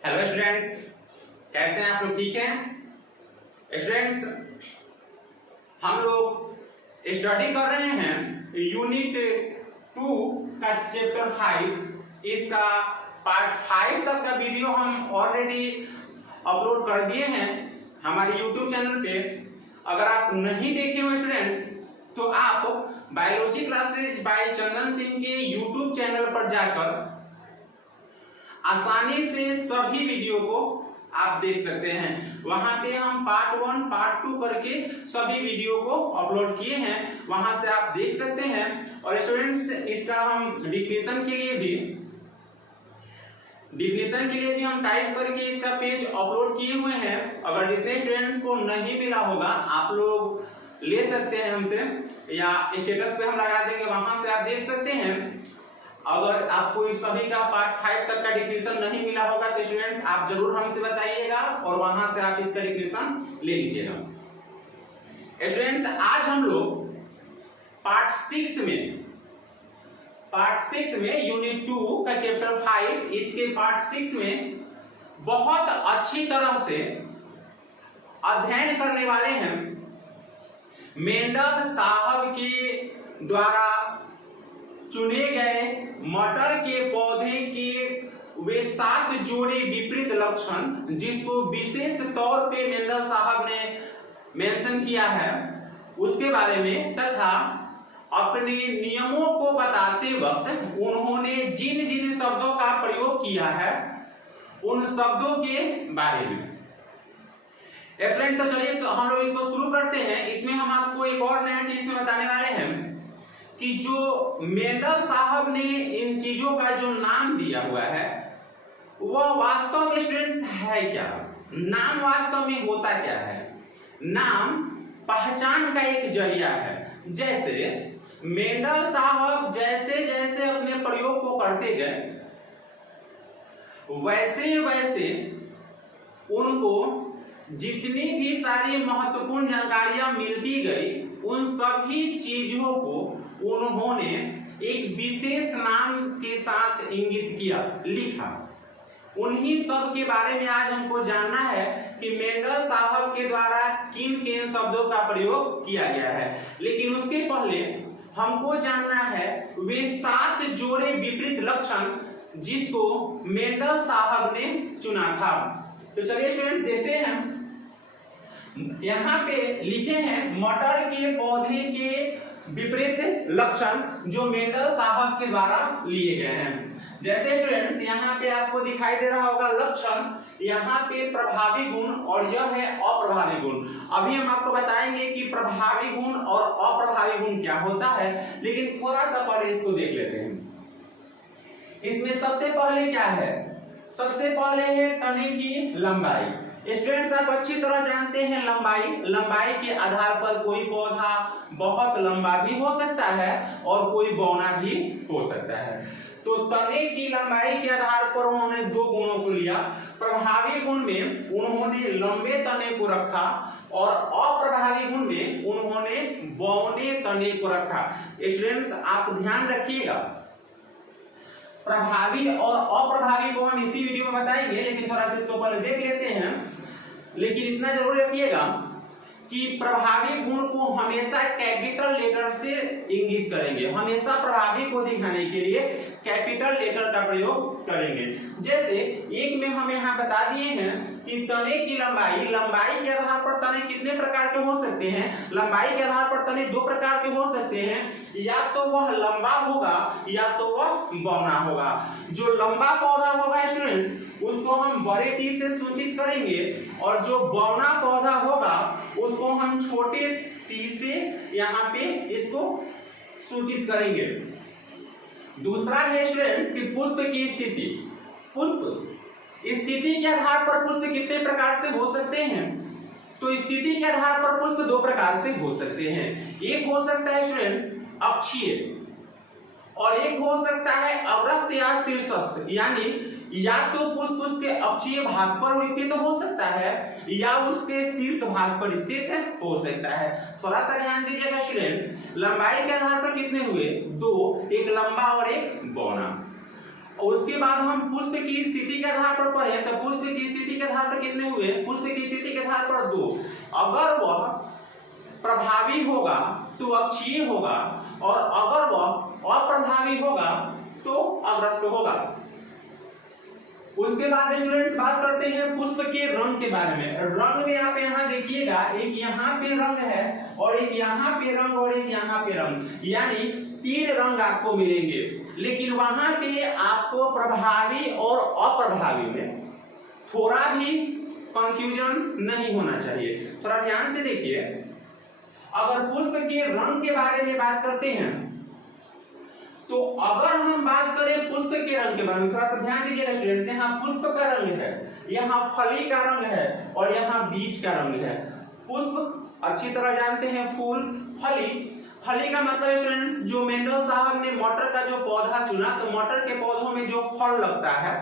Hello students, कैसे हैं आप लोग? ठीक हैं स्टूडेंट्स? हम लोग स्टडी कर रहे हैं यूनिट 2 का चैप्टर 5। इसका पार्ट 5 तक का वीडियो हम ऑलरेडी अपलोड कर दिए हैं हमारे यूट्यूब चैनल पे। अगर आप नहीं देखे हो स्टूडेंट्स तो आप biology classes bye Chandan Singh के यूट्यूब चैनल पर जाकर आसानी से सभी वीडियो को आप देख सकते हैं। वहां पे हम पार्ट 1 पार्ट 2 करके सभी वीडियो को अपलोड किए हैं, वहां से आप देख सकते हैं। और स्टूडेंट्स, इसका हम डिफिनेशन के लिए भी हम टाइप करके इसका पेज अपलोड किए हुए हैं। अगर जितने स्टूडेंट्स को नहीं मिला होगा आप लोग ले सकते हैं हमसे, या स्टेटस पे हम लगा देंगे, वहां से आप देख सकते हैं। अगर आपको इस सभी का पार्ट 5 तक का डिफिनेशन नहीं मिला होगा तो स्टूडेंट्स आप जरूर हमसे बताइएगा और वहां से आप इसका डिफिनेशन ले लीजिएगा। स्टूडेंट्स, आज हम लोग पार्ट 6 में यूनिट 2 का चैप्टर 5, इसके पार्ट 6 में बहुत अच्छी तरह से अध्ययन करने वाले हैं। मेंडल साहब के द्वारा चुने गए मटर के पौधे के वे 7 जोड़े विपरीत लक्षण, जिसको विशेष तौर पे मेंडल साहब ने मेंशन किया है, उसके बारे में, तथा अपने नियमों को बताते वक्त उन्होंने जिन जिन शब्दों का प्रयोग किया है उन शब्दों के बारे में। फ्रेंड, तो चलिए हम लोग इसको शुरू करते हैं। इसमें हम आपको एक और नया चीज में बताने वाले हैं कि जो मेंडल साहब ने इन चीजों का जो नाम दिया हुआ है वह वास्तव में स्टूडेंट्स है क्या? नाम वास्तव में होता क्या है? नाम पहचान का एक जरिया है। जैसे मेंडल साहब जैसे जैसे अपने प्रयोग को करते गए वैसे वैसे उनको जितनी भी सारी महत्वपूर्ण जानकारियां मिलती गई, उन सभी चीजों को उन्होंने एक विशेष नाम के साथ इंगित किया, लिखा। उन्हीं सब के बारे में आज हमको जानना है कि मेंडल साहब के द्वारा किन किन शब्दों का प्रयोग किया गया है। लेकिन उसके पहले हमको जानना है वे 7 जोड़े विपरीत लक्षण जिसको मेंडल साहब ने चुना था। तो चलिए स्टूडेंट्स देखते हैं। यहाँ पे लिखे हैं मटर के पौधे के विपरीत लक्षण जो मेंडल साहब के द्वारा लिए गए हैं। जैसे स्टूडेंट्स यहाँ पे आपको दिखाई दे रहा होगा लक्षण, यहाँ पे प्रभावी गुण और यह है अप्रभावी गुण। अभी हम आपको बताएंगे कि प्रभावी गुण और अप्रभावी गुण क्या होता है, लेकिन थोड़ा सा पहले इसको देख लेते हैं। इसमें सबसे पहले क्या है? सबसे पहले है तने की लंबाई। स्टूडेंट्स, आप अच्छी तरह जानते हैं लंबाई के आधार पर कोई पौधा बहुत लंबा भी हो सकता है और कोई बौना भी हो सकता है। तो तने की लंबाई के आधार पर उन्होंने 2 गुणों को लिया। प्रभावी गुण में उन्होंने लंबे तने को रखा और अप्रभावी गुण में उन्होंने बौने तने को रखा। स्टूडेंट्स, आप ध्यान रखिएगा, प्रभावी और अप्रभावी को हम इसी वीडियो में बताएंगे, लेकिन थोड़ा सा इसको पहले देख लेते हैं। लेकिन इतना जरूर रखिएगा कि प्रभावी गुण को हमेशा कैपिटल लेटर से इंगित करेंगे। हमेशा प्रभावी को दिखाने के लिए कैपिटल लेटर का प्रयोग करेंगे। जैसे एक में हम यहाँ बता दिए हैं कि तने की लंबाई के आधार पर तने कितने प्रकार के हो सकते हैं? लंबाई के आधार पर तने 2 प्रकार के हो सकते हैं, या तो वह लंबा होगा या तो वह बौना होगा। जो लंबा पौधा होगा स्टूडेंट्स उसको हम बड़े टी से सूचित करेंगे, और जो बौना पौधा होगा उसको हम छोटे टी से यहाँ पे इसको सूचित करेंगे। दूसरा है स्टूडेंट कि पुष्प की स्थिति। पुष्प स्थिति के आधार पर पुष्प कितने प्रकार से हो सकते हैं? तो स्थिति के आधार पर पुष्प 2 प्रकार से हो सकते हैं। एक हो सकता है स्टूडेंट्स अक्षीय, और एक हो सकता है अवरस्त या शीर्षस्थ, यानी या तो पुष्प उसके अक्षीय भाग पर स्थित हो सकता है या उसके शीर्ष भाग पर स्थित हो सकता है। थोड़ा सा ध्यान दीजिएगा स्टूडेंट्स, लंबाई के आधार पर कितने हुए? 2, एक लंबा और एक बौना। और उसके बाद हम पुष्प की स्थिति के आधार पर पढ़े तो पुष्प की स्थिति के आधार पर कितने हुए, पुष्प की स्थिति के आधार पर 2। अगर वह प्रभावी होगा तो अक्षीय होगा और अगर वह अप्रभावी होगा तो अग्रस्त होगा। उसके बाद स्टूडेंट्स बात करते हैं पुष्प के रंग के बारे में। रंग में आप यहाँ देखिएगा, एक यहाँ पे रंग है और एक यहाँ पे रंग और एक यहाँ पे रंग, यानी 3 रंग आपको मिलेंगे। लेकिन वहां पे आपको प्रभावी और अप्रभावी में थोड़ा भी कंफ्यूजन नहीं होना चाहिए। थोड़ा ध्यान से देखिए, अगर पुष्प के रंग के बारे में बात करते हैं तो अगर हम बात करें पुष्प के रंग के बारे में, थोड़ा सा ध्यान दीजिएगा स्टूडेंट, यहाँ पुष्प का रंग है, यहाँ फली का रंग है और यहाँ बीज का रंग है। पुष्प अच्छी तरह जानते हैं, फूल, फली, फली का मतलब स्टूडेंट्स जो मेंडल साहब ने मटर का जो पौधा चुना तो मटर के पौधों में जो फल लगता है,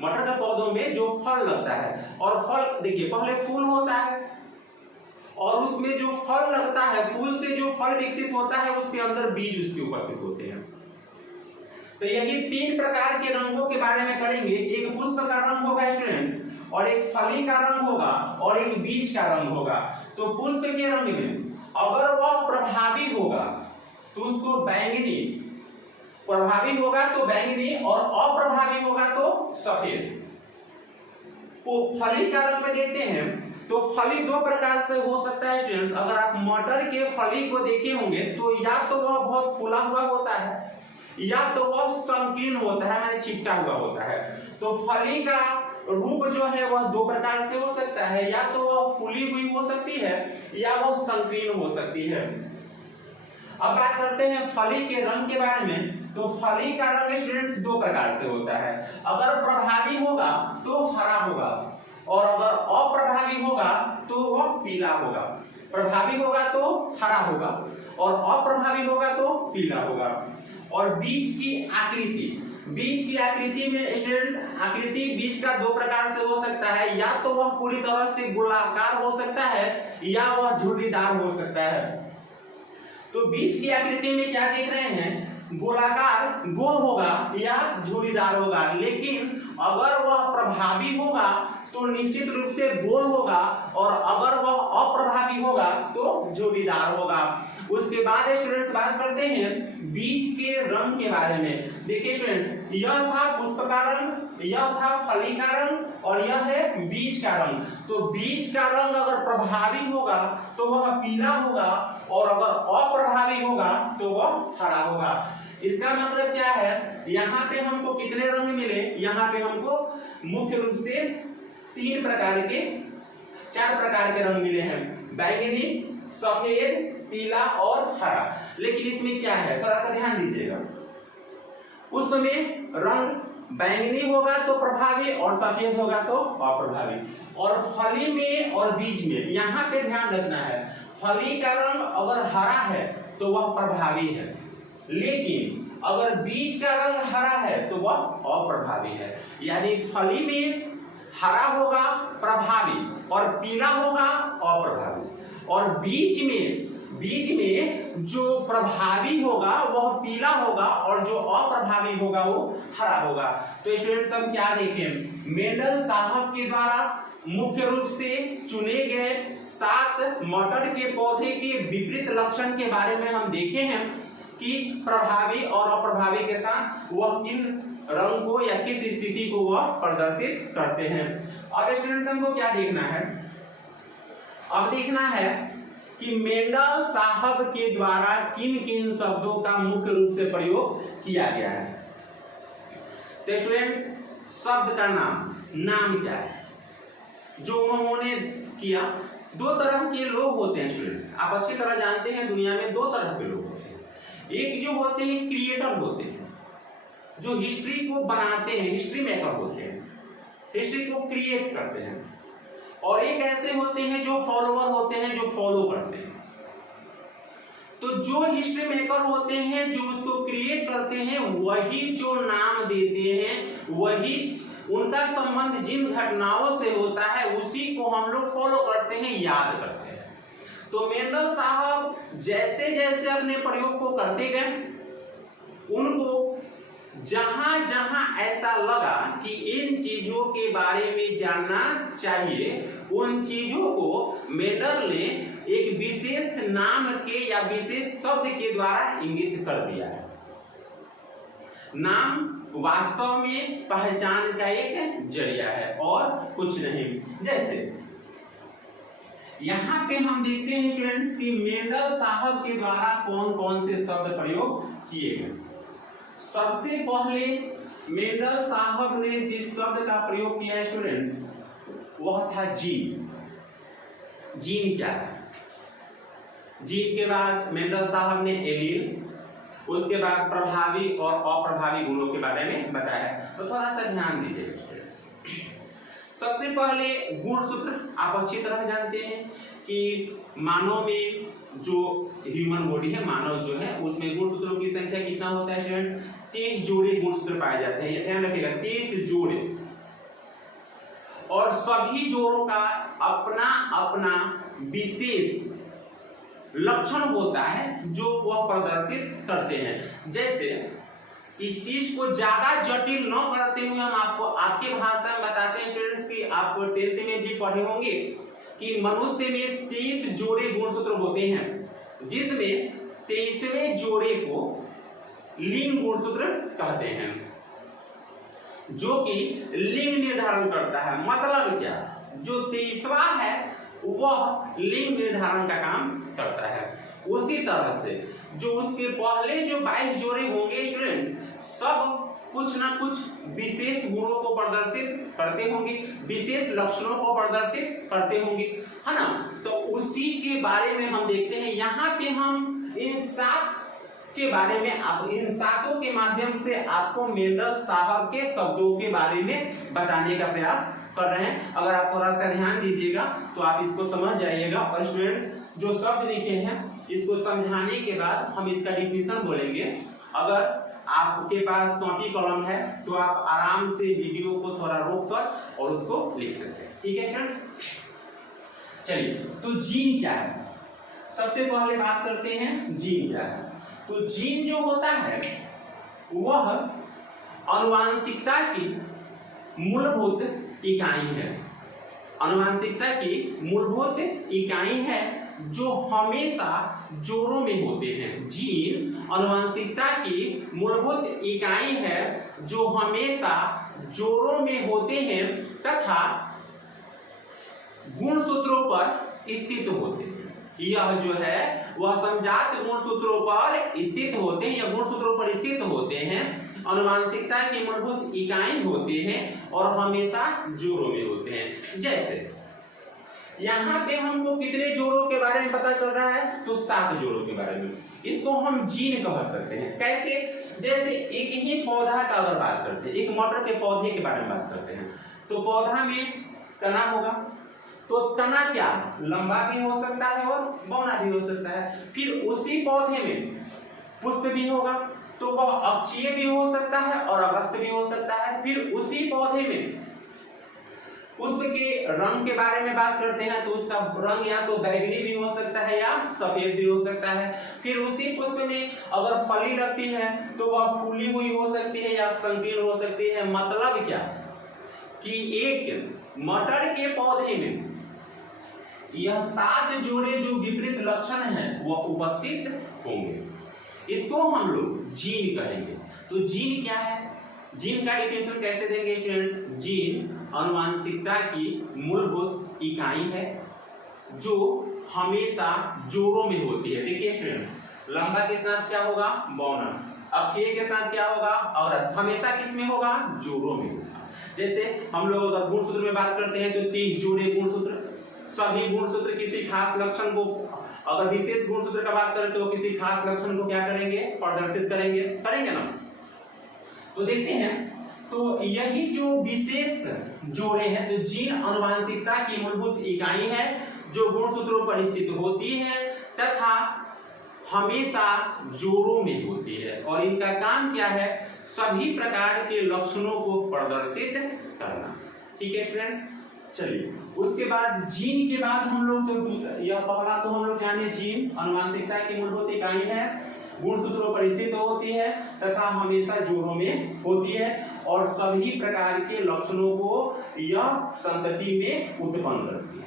मटर के पौधों में जो फल लगता है, और फल देखिए पहले फूल होता है और उसमें जो फल लगता है, फूल से जो फल विकसित होता है उसके अंदर बीज उसके उपस्थित होते हैं। तो यही 3 प्रकार के रंगों के बारे में करेंगे। एक पुष्प का रंग होगा स्टूडेंट्स और एक फली का रंग होगा और एक बीज का रंग होगा। तो पुष्प के रंग में अगर वह प्रभावी होगा तो उसको बैंगनी, प्रभावी होगा तो बैंगनी और अप्रभावी होगा तो सफेद। तो फली का रंग में देखते हैं तो फली 2 प्रकार से हो सकता है स्टूडेंट्स। अगर आप मटर के फली को देखे होंगे तो या तो वह बहुत फूला हुआ होता है या तो वह संकीर्ण होता है, माने चिपटा हुआ होता है। तो फली का रूप जो है वह 2 प्रकार से हो सकता है, या तो वह फूली हुई हो सकती है या वह संकीर्ण हो सकती है। अब बात करते हैं फली के रंग के बारे में। तो फली का रंग स्टूडेंट्स 2 प्रकार से होता है। अगर प्रभावी होगा तो हरा होगा और अगर अप्रभावी होगा तो वह पीला होगा। प्रभावी होगा तो हरा होगा और अप्रभावी होगा तो पीला होगा। और बीज की आकृति, बीज की आकृति में स्टूडेंट्स आकृति बीज का 2 प्रकार से हो सकता है, या तो वह पूरी तरह से गोलाकार हो सकता है या वह झुर्रीदार हो सकता है। तो बीज की आकृति में क्या देख रहे हैं, गोलाकार गोल होगा या झुर्रीदार होगा। लेकिन अगर वह प्रभावी होगा तो निश्चित रूप से गोल होगा और अगर वह अप्रभावी होगा तो झुर्रीदार होगा। उसके बाद स्टूडेंट्स बात करते हैं बीज के रंग के बारे में। देखिए स्टूडेंट्स, यह था पुष्प का रंग, यह था फली का रंग और यह है बीज का रंग। तो बीज का रंग अगर प्रभावी होगा तो वह पीला होगा और अगर अप्रभावी होगा तो वह हरा होगा। इसका मतलब क्या है, यहाँ पे हमको कितने रंग मिले, यहाँ पे हमको मुख्य रूप से 3 प्रकार के 4 प्रकार के रंग मिले हैं, बैंगनी, सफेद, पीला और हरा। लेकिन इसमें क्या है, थोड़ा सा ध्यान दीजिएगा। पुष्प में रंग बैंगनी होगा तो प्रभावी और सफेद होगा तो अप्रभावी। और फली में और बीज में यहाँ पे ध्यान रखना है, फली का रंग अगर हरा है तो वह प्रभावी है, लेकिन अगर बीज का रंग हरा है तो वह अप्रभावी है। यानी फली में हरा होगा प्रभावी और पीला होगा अप्रभावी, और बीज में जो प्रभावी होगा वह पीला होगा और जो अप्रभावी होगा वो हरा होगा। तो स्टूडेंट्स हम क्या देखें, मेंडल साहब के द्वारा मुख्य रूप से चुने गए 7 मटर के पौधे के विपरीत लक्षण के बारे में हम देखे हैं कि प्रभावी और अप्रभावी के साथ वह किन रंग को या किस स्थिति को वह प्रदर्शित करते हैं। अब स्टूडेंट्स हमको क्या देखना है, अब देखना है कि मेंडल साहब के द्वारा किन किन शब्दों का मुख्य रूप से प्रयोग किया गया है। तो स्टूडेंट्स, शब्द का नाम क्या है जो उन्होंने किया। 2 तरह के लोग होते हैं स्टूडेंट्स, आप अच्छी तरह जानते हैं दुनिया में 2 तरह के लोग होते हैं। एक जो होते हैं क्रिएटर होते हैं, जो हिस्ट्री को बनाते हैं, हिस्ट्री मेकर होते हैं, हिस्ट्री को क्रिएट करते हैं। और एक ऐसे होते हैं जो फॉलोअर होते हैं, जो फॉलो करते हैं। तो जो हिस्ट्री मेकर होते हैं, जो उसको क्रिएट करते हैं, वही जो नाम देते हैं, वही उनका संबंध जिन घटनाओं से होता है उसी को हम लोग फॉलो करते हैं, याद करते हैं। तो मेंडल साहब जैसे जैसे अपने प्रयोग को करते गए, उनको जहां जहां ऐसा लगा कि इन चीजों के बारे में जानना चाहिए, उन चीजों को मेंडल ने एक विशेष नाम के या विशेष शब्द के द्वारा इंगित कर दिया है। नाम वास्तव में पहचान का एक जरिया है और कुछ नहीं। जैसे यहां पे हम देखते हैं स्टूडेंट्स कि मेंडल साहब के द्वारा कौन कौन से शब्द प्रयोग किए गए। सबसे पहले मेंडल साहब ने जिस शब्द का प्रयोग किया है स्टूडेंट्स, वह था जीन। जीन क्या है? जीन के बाद मेंडल साहब ने एलील, उसके बाद प्रभावी और अप्रभावी गुणों के बारे में बताया। तो थोड़ा सा ध्यान दीजिए स्टूडेंट्स। सबसे पहले गुणसूत्र आप अच्छी तरह जानते हैं कि मानव में जो ह्यूमन बॉडी है, मानव जो है, उसमें गुणसूत्रों की संख्या कितना होता है स्टूडेंट? 23 जोड़े गुणसूत्र पाए जाते हैं। ये ध्यान रखिएगा, 23 जोड़े। और सभी जोड़ों का अपना अपना विशेष लक्षण होता है जो वह प्रदर्शित करते हैं। जैसे इस चीज को ज्यादा जटिल न करते हुए हम आपको आपके भाषा में बताते हैं स्टूडेंट्स कि आप 10th में भी पढ़े होंगे कि मनुष्य में 23 जोड़े गुणसूत्र होते हैं, जिसमें 23वें जोड़े को लिंग गुणसूत्र कहते हैं, जो कि लिंग निर्धारण करता है। मतलब क्या? जो 23वां है वह लिंग निर्धारण का काम करता है। उसी तरह से जो उसके पहले जो 22 जोड़े होंगे स्टूडेंट, सब कुछ ना कुछ विशेष गुणों को प्रदर्शित करते होंगे, विशेष लक्षणों को प्रदर्शित करते होंगे, है ना। तो उसी के बारे में हम देखते हैं। यहाँ पे हम इन 7 के बारे में, आप इन 7 के माध्यम से आपको मेंडल साहब के शब्दों के बारे में बताने का प्रयास कर रहे हैं। अगर आप थोड़ा सा ध्यान दीजिएगा तो आप इसको समझ जाइएगा। और स्टूडेंट्स जो शब्द लिखे हैं इसको समझाने के बाद हम इसका डिफिनेशन बोलेंगे। अगर आपके पास कॉपी कलम है तो आप आराम से वीडियो को थोड़ा रोक कर और उसको लिख सकते हैं। ठीक है फ्रेंड्स, चलिए। तो जीन क्या है? सबसे पहले बात करते हैं जीन क्या है। तो जीन जो होता है वह आनुवांशिकता की मूलभूत इकाई है। आनुवांशिकता की मूलभूत इकाई है जो हमेशा जोड़ों में होते हैं। जीन आनुवांशिकता की मूलभूत इकाई है जो हमेशा जोड़ों में होते हैं तथा गुणसूत्रों पर स्थित होते हैं। यह जो है वह समजात गुणसूत्रों पर स्थित होते हैं या गुणसूत्रों पर स्थित होते हैं, आनुवांशिकता की मूलभूत इकाई होते हैं और हमेशा जोड़ों में होते हैं। जैसे यहाँ पे हमको कितने जोड़ों के बारे में पता चल रहा है? तो 7 जोड़ों के बारे में। इसको हम जीन कह सकते हैं। कैसे? जैसे एक ही पौधा का अगर बात करते हैं, एक मटर के पौधे के बारे में बात करते हैं, तो पौधा में तना होगा। तो तना क्या? लंबा भी हो सकता है और बौना भी हो सकता है। फिर उसी पौधे में पुष्प भी होगा, तो वह अक्षीय भी हो सकता है और अगस्त भी हो सकता है। फिर उसी पौधे में पुष्प के रंग के बारे में बात करते हैं तो उसका रंग या तो बैगनी भी हो सकता है या सफेद भी हो सकता है। फिर उसी पुष्प में अगर फली लगती है तो वह फूली हुई हो सकती है या संकीर्ण हो सकती है। मतलब क्या कि एक मटर के पौधे में यह 7 जोड़े जो विपरीत लक्षण है वह उपस्थित होंगे। इसको हम लोग जीन कहेंगे। तो जीन क्या है? जीन का डिफिनेशन कैसे देंगे स्टूडेंट्स? जीन आनुवांशिकता की मूलभूत इकाई है जो हमेशा जोड़ों में होती है। देखिए स्टूडेंट्स, लंबा के साथ क्या होगा? बौना। अक्षीय के साथ क्या होगा? और हमेशा किस में होगा? जोड़ों में होगा। जैसे हम लोग अगर गुणसूत्र में बात करते हैं तो 30 जोड़े गुणसूत्र, सभी गुणसूत्र किसी खास लक्षण को, अगर विशेष गुणसूत्र का बात करें तो किसी खास लक्षण को क्या करेंगे? प्रदर्शित करेंगे ना। तो देखते हैं, तो यही जो विशेष जोड़े हैं, तो जीन आनुवांशिकता की मूलभूत इकाई है जो गुणसूत्रों पर स्थित होती है तथा हमेशा जोड़ों में होती है। और इनका काम क्या है? सभी प्रकार के लक्षणों को प्रदर्शित करना। ठीक है स्टूडेंट्स, चलिए। उसके बाद जीन के बाद हम लोग जो दूसरा, यह पहला तो हम लोग जाने जीन आनुवांशिकता की मूलभूत इकाई है। गुणसूत्रों पर स्थित होती है तथा हमेशा जोड़ों में होती है और सभी प्रकार के लक्षणों को यह संतति में उत्पन्न करती है।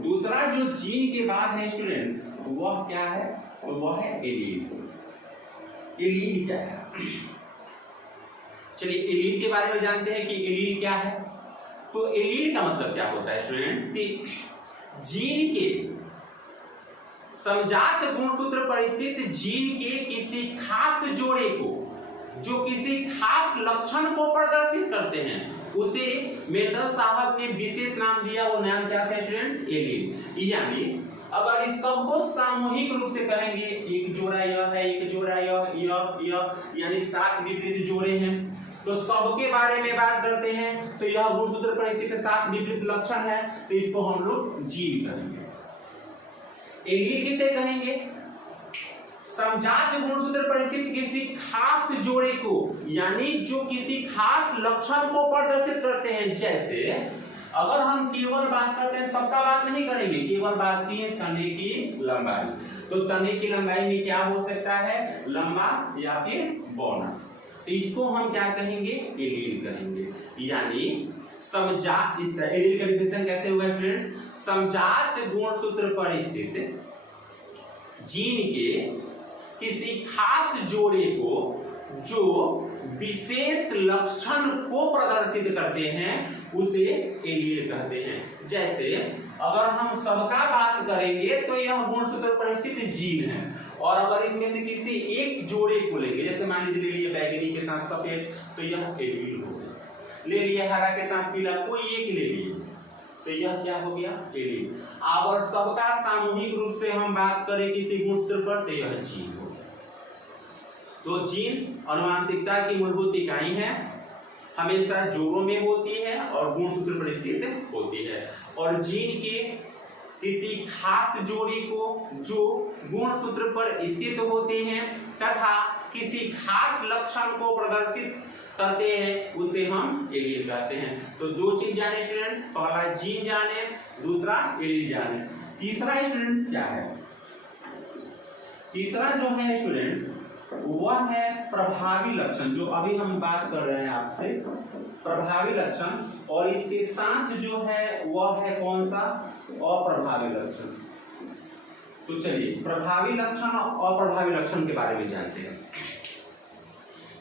दूसरा जो जीन के बाद है स्टूडेंट्स, वह क्या है? तो वह है एलील। एलील क्या है? चलिए एलील के बारे में जानते हैं कि एलील क्या है। तो एलील का मतलब क्या होता है स्टूडेंट्स कि जीन के समजात गुणसूत्र पर स्थित जीन के किसी खास जोड़े को जो किसी खास लक्षण को प्रदर्शित करते हैं उसे मेंडल साहब ने विशेष नाम दिया। वो नाम क्या था स्टूडेंट्स? एलील। यानी अगर इस सबको सामूहिक रूप से कहेंगे, एक जोड़ा यह है, एक जोड़ा यह यानी 7 विपरीत जोड़े हैं, तो सबके बारे में बात करते हैं तो यह गुणसूत्र पर स्थित 7 विपरीत लक्षण है, तो इसको हम लोग जीन कहेंगे। एलील किसे कहेंगे? समजात गुणसूत्र पर स्थित किसी खास जोड़े को, यानी जो किसी खास लक्षण को प्रदर्शित करते हैं। जैसे अगर हम केवल बात करते हैं, सबका बात नहीं करेंगे, केवल बात की है तने की लंबाई, तो तने की लंबाई में क्या हो सकता है? लंबा या फिर बौना, तो इसको हम क्या कहेंगे? एलील कहेंगे। यानी समजात, इस एलील का डिफिनेशन कैसे होगा स्टूडेंट? समजात गुणसूत्र पर स्थित जीन के किसी खास जोड़े को जो विशेष लक्षण को प्रदर्शित करते हैं उसे एलील कहते हैं। जैसे अगर हम सबका बात करेंगे तो यह गुणसूत्र पर स्थित जीन है, और अगर इसमें से किसी एक जोड़े को लेंगे, जैसे मान लीजिए ले लिए बैगनी के साथ सफेद, तो यह एलील हो गया। ले लिए हरा के साथ पीला, कोई एक ले लिए, तो यह क्या हो गया? एलील। और सबका सामूहिक रूप से हम बात करें किसी गुणसूत्र पर, तो यह जीन हो गया। तो जीन अनुवांशिकता की मूलभूत इकाई है, हमेशा जोड़ों में होती है और गुणसूत्र पर स्थित होती है, और जीन के किसी खास जोड़ी को जो गुणसूत्र पर स्थित होते हैं तथा किसी खास लक्षण को प्रदर्शित करते हैं उसे हम एलील कहते हैं। तो दो चीज जाने स्टूडेंट्स, पहला जीन जाने, दूसरा एलील जाने। तीसरा स्टूडेंट्स क्या है? तीसरा जो है स्टूडेंट्स वह है प्रभावी लक्षण, जो अभी हम बात कर रहे हैं आपसे, प्रभावी लक्षण। और इसके साथ जो है वह है कौन सा? अप्रभावी लक्षण। तो चलिए प्रभावी लक्षण और अप्रभावी लक्षण के बारे में जानते हैं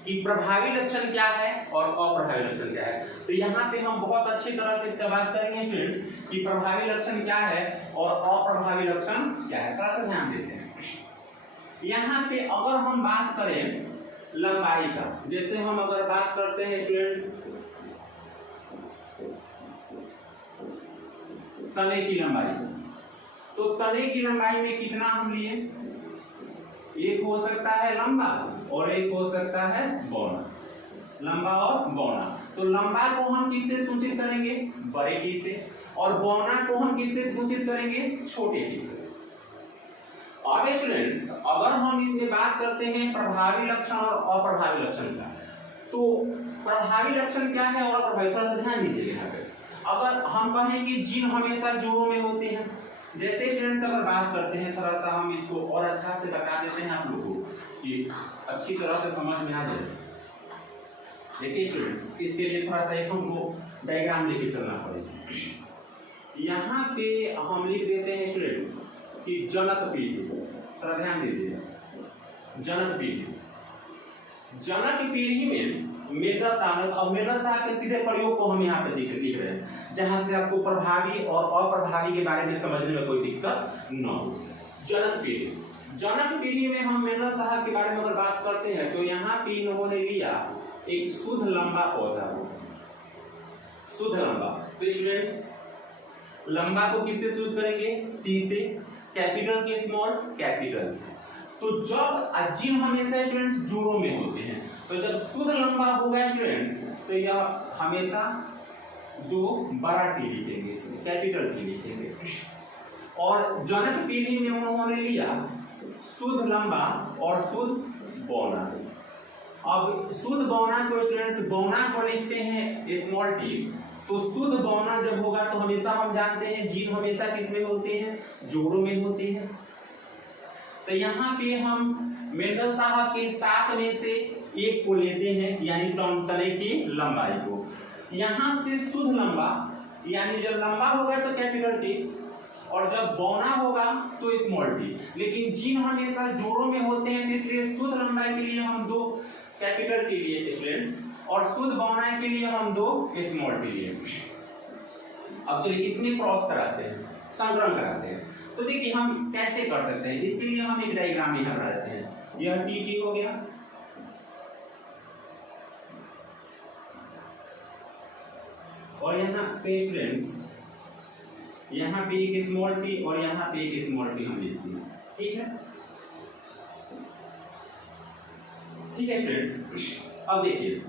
कि प्रभावी लक्षण क्या है और अप्रभावी लक्षण क्या है। तो यहाँ पे हम बहुत अच्छी तरह से इसका बात करेंगे स्टूडेंट्स कि प्रभावी लक्षण क्या है और अप्रभावी लक्षण क्या है। थोड़ा सा ध्यान देते हैं। यहाँ पे अगर हम बात करें लंबाई का, जैसे हम अगर बात करते हैं स्टूडेंट्स तने की लंबाई, तो तने की लंबाई में कितना हम लिए? एक हो सकता है लंबा और एक हो सकता है बौना, लंबा और बौना। तो लंबा को हम किससे सूचित करेंगे? बड़े टी से, और बौना को हम किससे सूचित करेंगे? छोटे टी से। अब स्टूडेंट्स अगर हम इसमें बात करते हैं प्रभावी लक्षण और अप्रभावी लक्षण का, तो प्रभावी लक्षण क्या है और अप्रभावी, थोड़ा सा ध्यान दीजिए यहाँ पे। अगर हम कहें कि जीन हमेशा जोड़ों में होते हैं, जैसे स्टूडेंट्स अगर बात करते हैं, थोड़ा सा हम इसको और अच्छा से बता देते हैं आप लोगों को कि अच्छी तरह से समझ में आ जाए। देखिए स्टूडेंट्स, इसके लिए थोड़ा सा एक हमको डायग्राम लेके चलना पड़ेगा। यहाँ पे हम लिख देते हैं स्टूडेंट्स कि जनक पीढ़ी, थोड़ा ध्यान दीजिए, जनक पीढ़ी। जनक पीढ़ी में मेंडल साहब के सीधे प्रयोग को हम यहाँ पे लिख रहे हैं, जहां से आपको प्रभावी और अप्रभावी के बारे में समझने में कोई दिक्कत न हो। जनक पीढ़ी में हम मेंडल साहब के बारे में अगर बात करते हैं तो यहाँ पे इन्होंने लिया एक शुद्ध लंबा पौधा, शुद्ध लंबा। तो स्टूडेंट्स लंबा को किससे शुद्ध करेंगे? टी से, कैपिटल के स्मॉल, कैपिटल से। तो जब जीन हमेशा स्टूडेंट्स जोड़ों में होते हैं, तो जब शुद्ध लंबा होगा स्टूडेंट्स तो यह हमेशा दो बड़ा टी लिखेंगे, इसमें कैपिटल टी लिखेंगे। और जनक पीढ़ी में उन्होंने लिया शुद्ध लंबा और शुद्ध बौना। अब शुद्ध बौना को स्टूडेंट्स बौना को लिखते हैं स्मॉल टी, तो शुद्ध बौना जब होगा तो हमेशा हम जानते हैं जीन हमेशा किस में होते हैं? जोड़ों में होते हैं। तो तो यहाँ पे हम मेंडल साहब के 7 में से एक को लेते हैं, यानी तने की लंबाई को। यहाँ से शुद्ध लंबा, यानी जब लंबा होगा तो कैपिटल टी और जब बौना होगा तो स्मॉल टी, लेकिन जिन हमेशा जोड़ों में होते हैं, इसलिए शुद्ध लंबाई के लिए हम 2 कैपिटल टी लिए स्टूडेंट्स और शुद्ध बौनाई के लिए हम 2 स्मॉल टी लिए। अब चलिए इसमें क्रॉस कराते हैं, संकरण कराते हैं। तो देखिए हम कैसे कर सकते हैं, इसके लिए हम एक डायग्राम यहाँ बना देते हैं। यह टी टी हो गया और यहाँ पे स्टूडेंट्स यहाँ पे एक स्मॉल टी और यहाँ पे एक स्मॉल टी हम लिखते हैं, ठीक है। ठीक है स्टूडेंट्स, अब देखिए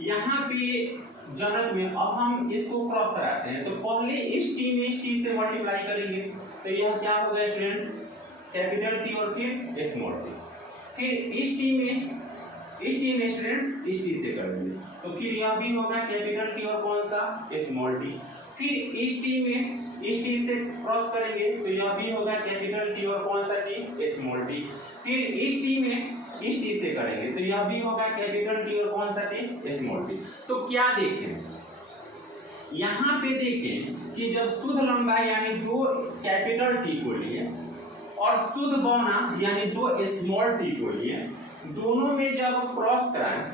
यहाँ पे जनक में अब हम इसको क्रॉस कराते हैं। तो पहले इस टी में इस टी से मल्टीप्लाई करेंगे, तो यह क्या हो गया स्टूडेंट, कैपिटल टी और फिर स्मॉल टी। फिर इस टी में स्टूडेंट्स इस टी से करेंगे, तो फिर यह भी होगा कैपिटल टी और कौन सा, स्मॉल टी। फिर इस टी में इस टी से क्रॉस करेंगे, तो यह भी होगा कैपिटल टी और कौन सा टी, स्मॉल टी। फिर इस टी में इस टी से करेंगे, तो यह भी होगा कैपिटल टी और कौन सा टी, स्मॉल टी। तो क्या देखें, यहाँ पे देखें कि जब शुद्ध लंबाई यानी 2 कैपिटल टी को लिए और शुद्ध बौना यानी 2 स्मॉल टी को लिए, दोनों में जब क्रॉस कराएं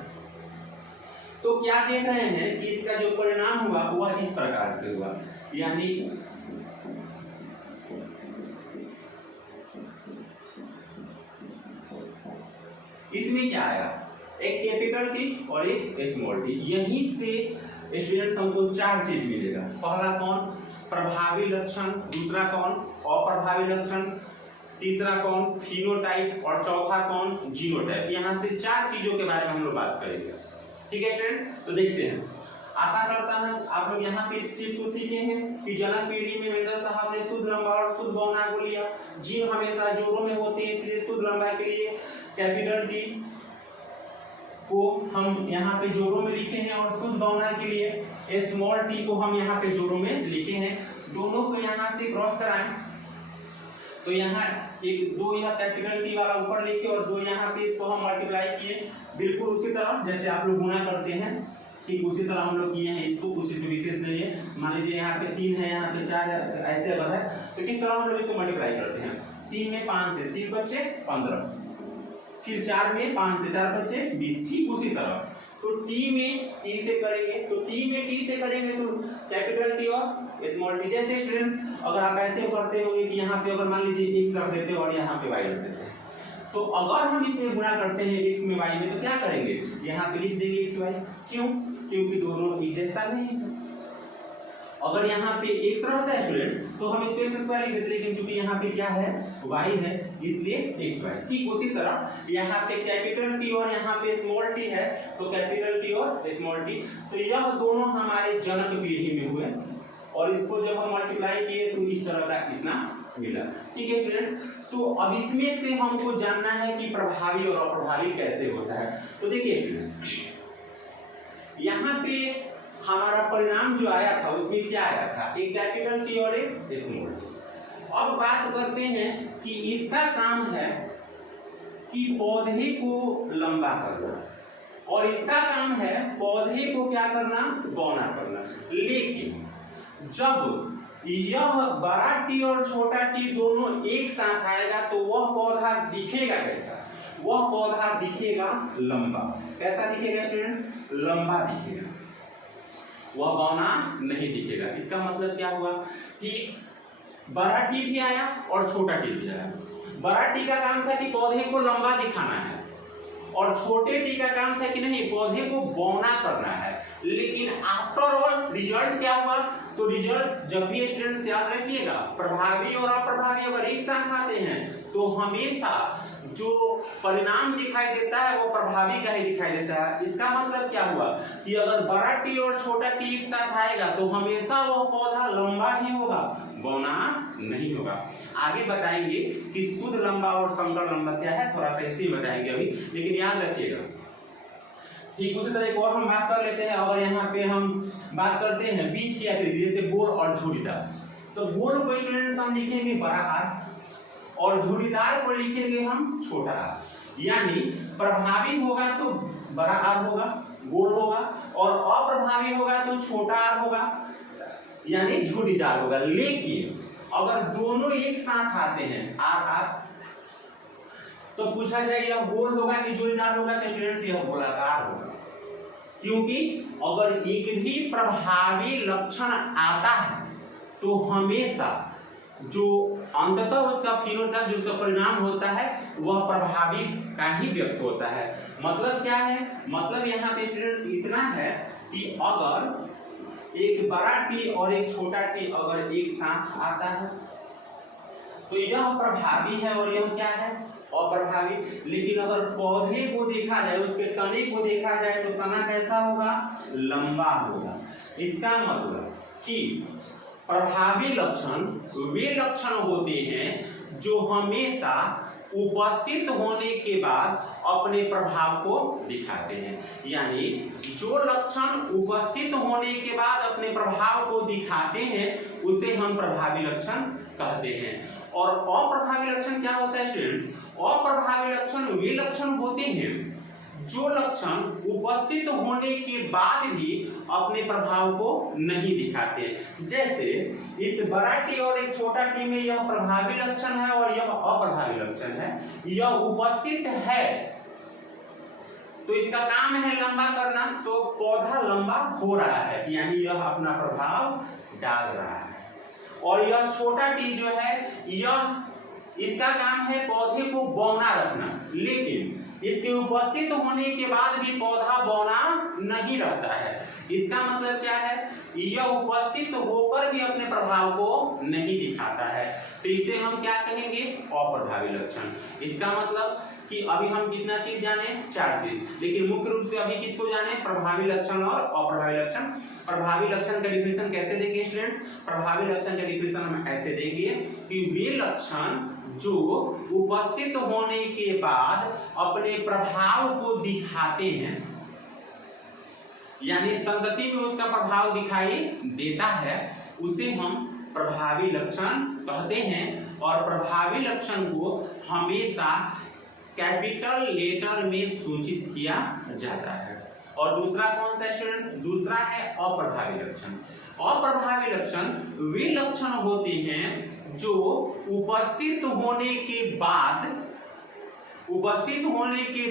तो क्या देख रहे हैं कि इसका जो परिणाम हुआ वह इस प्रकार से हुआ, यानी इसमें क्या आया, एक कैपिटल टी और एक स्मॉल टी। यहीं से स्टूडेंट्स हमको 4 चीज मिलेगा। पहला कौन, प्रभावी लक्षण, दूसरा कौन, अप्रभावी लक्षण, तीसरा कौन, फिनोटाइप और चौथा कौन, जीनोटाइप। यहाँ से 4 चीजों के बारे में हम लोग बात करेंगे, ठीक है स्टूडेंट। तो देखते हैं, आशा करता हूं आप लोग यहाँ पे इस चीज को सीखे हैं कि जनक पीढ़ी में मेंडल साहब ने शुद्ध लंबा और शुद्ध बौना को लिया। जीन हमेशा जोड़ों में होते हैं, इसलिए शुद्ध लंबाई के लिए कैपिटल टी को हम यहाँ पे जोड़ों में लिखे हैं और शुद्ध बौना के लिए स्मॉल टी को हम यहाँ पे जोड़ों में लिखे हैं। दोनों को यहाँ से क्रॉस कराएं, तो यहाँ एक 2 यह कैपिटल टी वाला ऊपर लिखे और 2 यहाँ पे इसको हम मल्टीप्लाई किए, बिल्कुल उसी तरह जैसे आप लोग गुणा करते हैं, ठीक उसी तरह हम लोग किए हैं। इसको कुछ विशेष नहीं है, मान लीजिए यहाँ पे 3 है, यहाँ पे 4 ऐसे अगर है, तो किस तरह हम लोग इसको मल्टीप्लाई करते हैं। 3 में 5 से 3 बचे 15, फिर 4 में 5 से 4 बचे 20, ठीक उसी तरह। तो टी में टी से करेंगे, तो टी में टी से करेंगे तो कैपिटल टी और स्मॉल टी। जैसे स्टूडेंट्स अगर आप ऐसे करते होंगे कि यहाँ पे अगर मान लीजिए x रख देते हो और यहाँ पे y रख देते हैं, तो अगर हम इसमें गुणा करते हैं x में y में, तो क्या करेंगे, यहाँ पे लिख देंगे x y। क्यों, क्योंकि दोनों एक जैसा नहीं है। अगर यहाँ पे x रहता है स्टूडेंट तो हम इसको x स्क्वायर लिख देते, लेकिन चूंकि यहाँ पे क्या है, y है, इसलिए x y। ठीक उसी तरह यहाँ पे कैपिटल T और यहाँ पे स्मॉल t है, तो कैपिटल T और स्मॉल t, तो यह दोनों हमारे जनक पीढ़ी में हुए और इसको जब हम मल्टीप्लाई किए तो इस तरह का कितना मिला। ठीक है स्टूडेंट, तो अब इसमें से हमको जानना है कि प्रभावी और अप्रभावी कैसे होता है। तो देखिए स्टूडेंट, यहाँ पे हमारा परिणाम जो आया था उसमें क्या आया था, एक कैपिटल टी और एक स्मॉल टी। अब बात करते हैं कि इसका काम है कि पौधे को लंबा करना और इसका काम है पौधे को क्या करना, बौना करना। लेकिन जब यह बड़ा टी और छोटा टी दोनों एक साथ आएगा तो वह पौधा दिखेगा कैसा, वह पौधा दिखेगा लंबा। कैसा दिखेगा स्टूडेंट्स, लंबा दिखेगा, वह बौना नहीं दिखेगा। इसका मतलब क्या हुआ कि बड़ा टी भी आया और छोटा टी भी आया। बड़ा टी का काम था कि पौधे को लंबा दिखाना है और छोटे टी का काम था कि नहीं, पौधे को बौना करना है। लेकिन आफ्टर ऑल रिजल्ट क्या हुआ, तो रिजल्ट जब भी स्टूडेंट्स याद रखिएगा, प्रभावी और अप्रभावी अगर एक साथ आते हैं तो हमेशा जो परिणाम दिखाई देता है वो प्रभावी का ही दिखाई देता है। इसका मतलब क्या हुआ कि अगर बड़ा टी और छोटा टी एक साथ आएगा तो हमेशा वो पौधा लंबा ही होगा, बौना नहीं होगा। आगे बताएंगे कि शुद्ध लंबा और संकर लंबा क्या है, थोड़ा सा इसी बताएंगे अभी, लेकिन याद रखिएगा। ठीक उसी तरह एक और हम बात कर लेते हैं। अगर यहाँ पे हम बात करते हैं बीज की आकृति, जैसे गोल और झुर्रीदार, तो गोल को स्टूडेंट्स हम लिखेंगे बड़ा आर और झुर्रीदार को लिखेंगे हम छोटा आर। यानी प्रभावी होगा तो बड़ा आर होगा, गोल होगा, और अप्रभावी होगा तो छोटा आर होगा, यानी झुर्रीदार होगा। लेकिन अगर दोनों एक साथ आते हैं आर आर, तो पूछा जाए यह गोल होगा कि झुर्रीदार होगा, तो स्टूडेंट्स यह गोलाकार होगा। क्योंकि अगर एक भी प्रभावी लक्षण आता है तो हमेशा जो अंततः उसका फिनोटाइप, जो उसका परिणाम होता है, वह प्रभावी का ही व्यक्त होता है। मतलब क्या है? मतलब यहाँ पे स्टूडेंट्स इतना है कि अगर एक बड़ा टी और एक छोटा टी अगर एक साथ आता है तो यह प्रभावी है और यह क्या है? अप्रभावी। लेकिन अगर पौधे को देखा जाए, उसके तने को देखा जाए, तो तना कैसा होगा? लंबा होगा। इसका मतलब कि प्रभावी लक्षण वे लक्षण होते हैं जो हमेशा उपस्थित होने के बाद अपने प्रभाव को दिखाते हैं। यानी जो लक्षण उपस्थित होने के बाद अपने प्रभाव को दिखाते हैं उसे हम प्रभावी लक्षण कहते हैं। और अप्रभावी लक्षण क्या होता है स्टूडेंट्स? अप्रभावी लक्षण वे लक्षण होते हैं जो लक्षण उपस्थित होने के बाद भी अपने प्रभाव को नहीं दिखाते। जैसे इस बड़ा टी और एक छोटा टी में यह प्रभावी लक्षण है और यह अप्रभावी लक्षण है। यह उपस्थित है तो इसका काम है लंबा करना, तो पौधा लंबा हो रहा है, यानी यह अपना प्रभाव डाल रहा है। और यह छोटा टी जो है, यह इसका काम है पौधे को बौना रखना, लेकिन इसके उपस्थित होने के बाद भी पौधा बौना नहीं रहता है। इसका मतलब क्या है? यह उपस्थित होकर भी अपने प्रभाव को नहीं दिखाता है, तो इसे हम क्या कहेंगे? अप्रभावी लक्षण। इसका मतलब कि अभी हम कितना चीज जाने? 4 चीज, लेकिन मुख्य रूप से अभी किसको जाने? प्रभावी लक्षण और अप्रभावी लक्षण। प्रभावी लक्षण का डिफिनेशन कैसे देंगे स्टूडेंट्स? प्रभावी लक्षण का डिफिनेशन हम ऐसे देंगे कि वे लक्षण जो उपस्थित होने के बाद अपने प्रभाव को दिखाते हैं, यानी संतति में उसका प्रभाव दिखाई देता है, उसे हम प्रभावी लक्षण कहते हैं। और प्रभावी लक्षण को हमेशा कैपिटल लेटर में सूचित किया जाता है। और दूसरा कौन सा स्टूडेंट? दूसरा है अप्रभावी लक्षण। अप्रभावी लक्षण वे लक्षण होते हैं जो उपस्थित होने के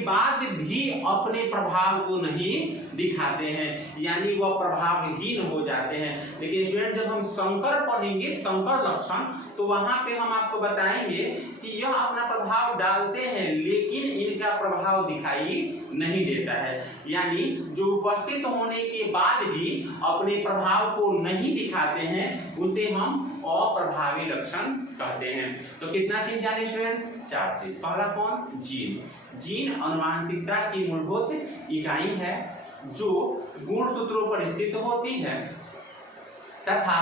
बाद भी अपने प्रभाव को नहीं दिखाते हैं, यानी वह प्रभावहीन हो जाते हैं। लेकिन स्टूडेंट जब हम संकर पढ़ेंगे, संकर लक्षण, तो वहां पे हम आपको बताएंगे कि यह अपना प्रभाव डालते हैं लेकिन इनका प्रभाव दिखाई नहीं देता है। यानी जो उपस्थित होने के बाद भी अपने प्रभाव को नहीं दिखाते हैं उसे हम अप्रभावी लक्षण कहते हैं। तो कितना चीज जाने स्टूडेंट्स? 4 चीज। पहला कौन? जीन। जीन अनुवांशिकता की मूलभूत इकाई है जो गुणसूत्रों पर स्थित होती है तथा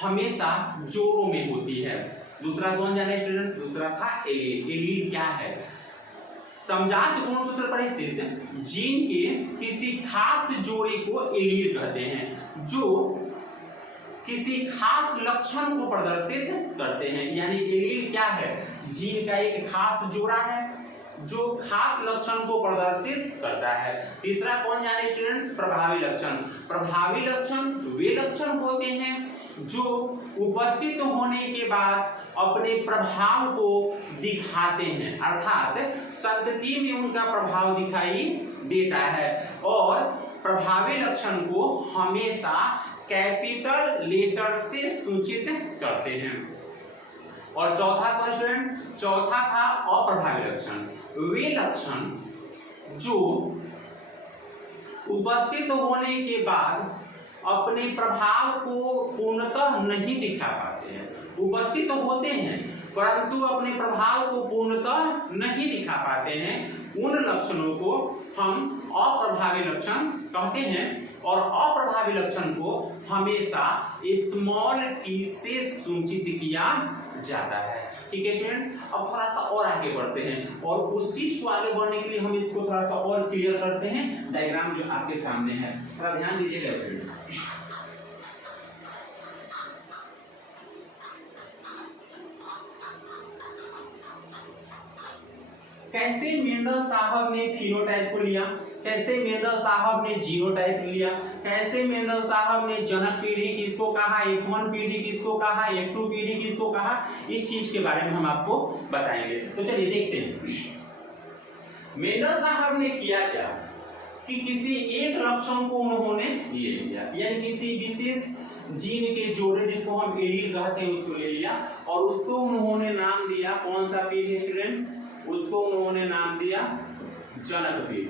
हमेशा जोड़ों में होती है। दूसरा कौन जाने स्टूडेंट्स? दूसरा था एलील। एलील क्या है? समजात गुणसूत्र पर स्थित जीन के किसी खास जोड़े को एलील कहते हैं जो किसी खास लक्षण को प्रदर्शित करते हैं। यानी एलील क्या है? जीन का एक खास जोड़ा है जो खास लक्षण को प्रदर्शित करता है। तीसरा कौन जाने स्टूडेंट्स? प्रभावी लक्षण। प्रभावी लक्षण वे लक्षण होते हैं जो उपस्थित होने के बाद अपने प्रभाव को दिखाते हैं, अर्थात संतति में उनका प्रभाव दिखाई देता है। और प्रभावी लक्षण को हमेशा कैपिटल लेटर से सूचित करते हैं। और चौथा था स्टूडेंट? चौथा था अप्रभावी लक्षण। वे लक्षण जो उपस्थित होने के बाद अपने प्रभाव को पूर्णतः नहीं दिखा पाते हैं। उपस्थित होते हैं परंतु अपने प्रभाव को पूर्णतः नहीं दिखा पाते हैं, उन लक्षणों को हम अप्रभावी लक्षण कहते हैं। और अप्रभावी लक्षण को हमेशा स्मॉल टी से सूचित किया जाता है। ठीक है स्टूडेंट्स, अब थोड़ा सा और आगे बढ़ते हैं और उस चीज को आगे बढ़ने के लिए हम इसको थोड़ा सा और क्लियर करते हैं। डायग्राम जो आपके सामने है, थोड़ा ध्यान दीजिएगा स्टूडेंट्स। कैसे मेंडल साहब ने फिनोटाइप को लिया, कैसे मेंडल साहब ने जीनोटाइप लिया, कैसे मेंडल साहब ने जनक पीढ़ी किसको कहा, F1 पीढ़ी किसको कहा, F2 पीढ़ी किसको कहा, इस चीज के बारे में हम आपको बताएंगे। तो चलिए देखते हैं मेंडल साहब ने किया क्या कि किसी एक लक्षण को उन्होंने ले लिया, यानी किसी विशेष जीन के जोड़े जिसको हम एलील कहते हैं उसको ले लिया और उसको उन्होंने नाम दिया, कौन सा पीढ़ी स्टूडेंट्स, उसको उन्होंने नाम दिया जनक पीढ़ी।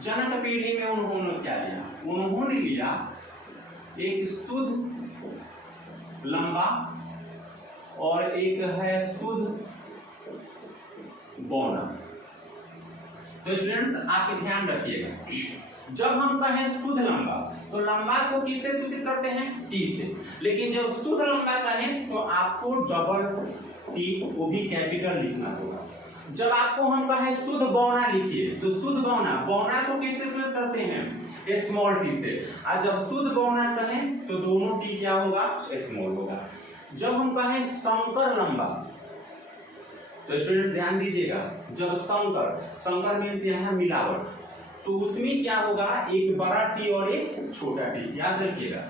जनक पीढ़ी में उन्होंने क्या लिया, उन्होंने लिया एक शुद्ध लंबा और एक है शुद्ध बौना। तो स्टूडेंट्स आप ध्यान रखिएगा, जब हम कहें शुद्ध लंबा तो लंबा को किससे सूचित करते हैं, टी से, लेकिन जब शुद्ध लंबा कहें तो आपको डबल टी वो भी कैपिटल लिखना होगा। जब आपको हम कहें शुद्ध बौना लिखिए तो शुद्ध बौना, बौना को किससे सूचित करते हैं, स्मॉल टी से, और जब शुद्ध बौना कहें तो दोनों टी क्या होगा, स्मॉल होगा। जब हम कहें संकर लंबा तो स्टूडेंट ध्यान दीजिएगा, जब संकर, संकर मीन्स यहाँ मिलावट, तो उसमें क्या होगा, एक बड़ा टी और एक छोटा टी, याद रखिएगा।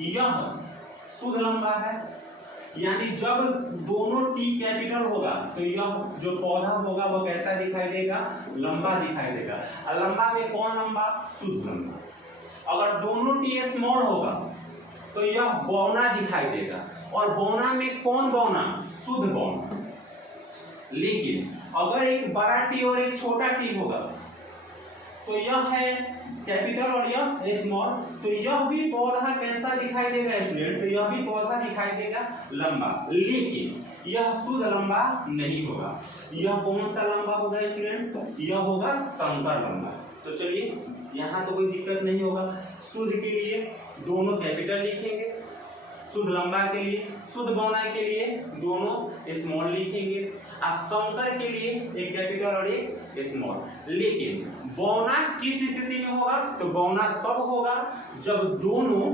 यह शुद्ध लंबा है, यानी जब दोनों टी कैपिटल होगा तो यह जो पौधा होगा वो कैसा दिखाई देगा, लंबा दिखाई देगा। और लंबा में कौन लंबा, शुद्ध लंबा। अगर दोनों टी स्मॉल होगा तो यह बौना दिखाई देगा, और बौना में कौन बौना, शुद्ध बौना। लेकिन अगर एक बड़ा टी और एक छोटा टी होगा तो यह है कैपिटल और यह स्मॉल, तो यह भी पौधा कैसा दिखाई देगा स्टूडेंट, तो यह भी पौधा दिखाई देगा लंबा, लेकिन यह शुद्ध लंबा नहीं होगा। यह कौन सा लंबा होगा स्टूडेंट्स, यह होगा संकर लंबा। तो चलिए यहाँ तो कोई दिक्कत नहीं होगा। शुद्ध के लिए दोनों कैपिटल लिखेंगे, शुद्ध लंबा के लिए, शुद्ध बौना के लिए दोनों स्मॉल लिखेंगे, और संकर के लिए एक कैपिटल और एक स्मॉल। लेकिन बौना किस स्थिति में होगा, तो बौना तब होगा जब दोनों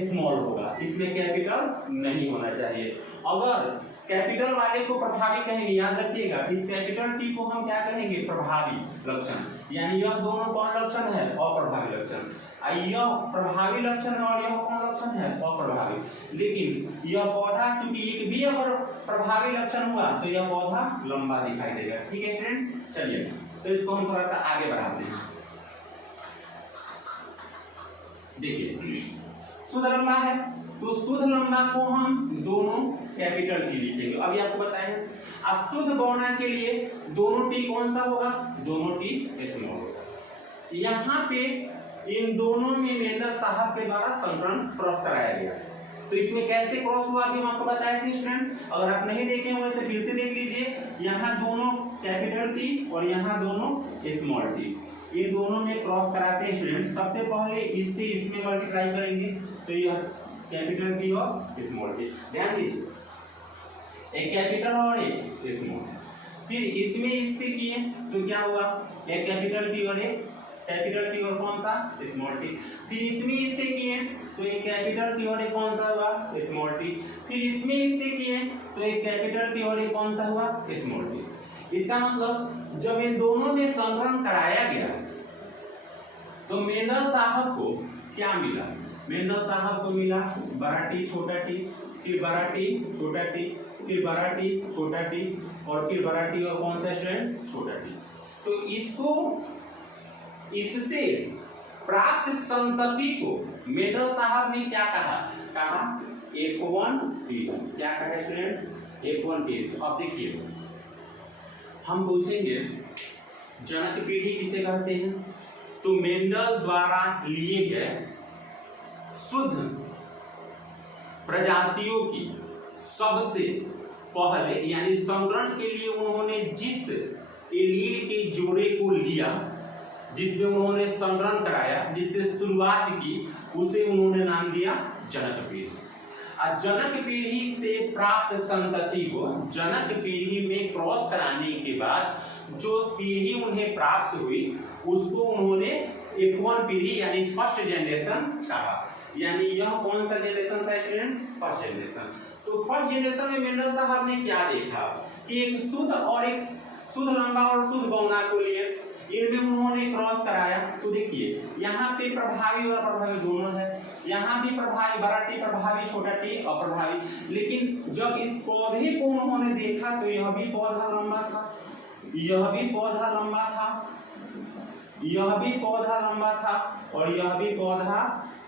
स्मॉल होगा, इसमें कैपिटल नहीं होना चाहिए। अगर कैपिटल वाले को प्रभावी कहेंगे, याद रखिएगा, इस कैपिटल टी को हम क्या कहेंगे, प्रभावी लक्षण, यानी यह दोनों कौन लक्षण है, अप्रभावी लक्षण। यह प्रभावी लक्षण है और यह कौन लक्षण है, अप्रभावी। लेकिन यह पौधा चूंकि एक भी अगर प्रभावी लक्षण हुआ तो यह पौधा लंबा दिखाई देगा। ठीक है स्टूडेंट, चलिए तो इसको हम थोड़ा सा आगे बढ़ाते हैं। देखिए शुद्ध लंबा है तो शुद्ध लंबा को हम दोनों कैपिटल की लिखेंगे, अभी आपको बताएं। अब शुद्ध बौना के लिए दोनों टी कौन सा होगा, दोनों टी स्मॉल होगा। यहाँ पे इन दोनों में मेंडल साहब के द्वारा संकरण क्रॉस कराया गया। तो इसमें कैसे क्रॉस हुआ अभी हम आपको बताए थे स्टूडेंट्स, अगर आप नहीं देखे हुए तो फिर से देख लीजिए। यहाँ दोनों कैपिटल टी और यहाँ दोनों स्मॉल टी, ये दोनों में क्रॉस कराते हैं स्टूडेंट। सबसे पहले इससे इसमें मल्टीप्लाई करेंगे तो यह कैपिटल टी और स्मॉल टी, ध्यान दीजिए, एक कैपिटल और एक स्मॉल। फिर इसमें इससे किए तो क्या हुआ, एक कैपिटल टी और एक कैपिटल टी और कौन सा, स्मॉल टी। फिर इसमें इससे किए तो एक कैपिटल टी और एक कौन सा हुआ, स्मॉल टी। फिर इसमें इससे किए तो एक कैपिटल टी और एक कौन सा हुआ, स्मॉल टी। इसका मतलब जब इन दोनों में संकरण कराया गया तो मेंडल साहब को क्या मिला, मेंडल साहब को मिला बड़ा टी छोटा टी, फिर बड़ा टी छोटा टी, फिर बड़ा टी छोटा टी, और फिर बड़ा टी और कौन सा स्टूडेंट, छोटा टी। तो इसको, इससे प्राप्त संतति को मेंडल साहब ने क्या कहा, F1 टी। क्या कहा स्टूडेंट्स, F1 टी। तो अब देखिए हम पूछेंगे जनक पीढ़ी किसे कहते हैं, तो मेंडल द्वारा लिए गए शुद्ध प्रजातियों की सबसे पहले, यानी संकरण के लिए उन्होंने जिस एलील के जोड़े को लिया, जिसमें उन्होंने संकरण कराया, जिससे शुरुआत की, उसे उन्होंने नाम दिया जनक पीढ़ी। और जनक पीढ़ी से प्राप्त संतति को जनक पीढ़ी में क्रॉस कराने के बाद जो पीढ़ी उन्हें प्राप्त हुई उसको उन्होंने F1 पीढ़ी यानी फर्स्ट जनरेशन कहा। यानी यह कौन सा जनरेशन था स्टूडेंट्स, फर्स्ट जनरेशन। तो फर्स्ट जनरेशन में मेंडल साहब ने क्या देखा कि एक शुद्ध और एक शुद्ध लंबा और शुद्ध बौना को लिए, इनमें उन्होंने क्रॉस कराया। तो देखिए यहाँ पे प्रभावी और अप्रभावी दोनों है, यहाँ भी प्रभावी, बड़ा टी प्रभावी, छोटा टी अप्रभावी। लेकिन जब इस पौधे को उन्होंने देखा तो यह भी पौधा लंबा था, यह भी पौधा लंबा था, यह भी पौधा लंबा था और यह भी पौधा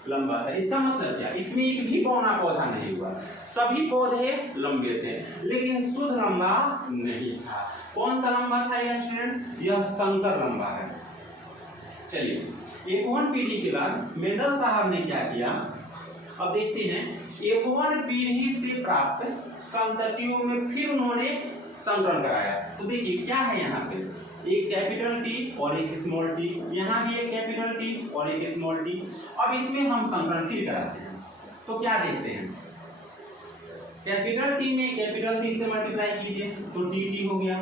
लंबा था। इसका मतलब क्या, इसमें एक भी बौना पौधा नहीं हुआ, सभी पौधे लंबे थे, लेकिन शुद्ध लंबा नहीं था। कौन सा लंबा था यह स्टूडेंट, यह संकर लंबा है। चलिए F1 पीढ़ी के बाद मेंडल साहब ने क्या किया, अब देखते हैं। F1 पीढ़ी से प्राप्त संततियों में फिर उन्होंने संकरण कराया। तो देखिए क्या है यहाँ पे, एक कैपिटल टी और एक स्मॉल टी, यहाँ भी एक कैपिटल टी और एक स्मॉल टी। अब इसमें हम संकरण फिर कराते हैं, तो क्या देखते हैं, कैपिटल टी में कैपिटल टी से मल्टीप्लाई कीजिए तो टी टी हो गया,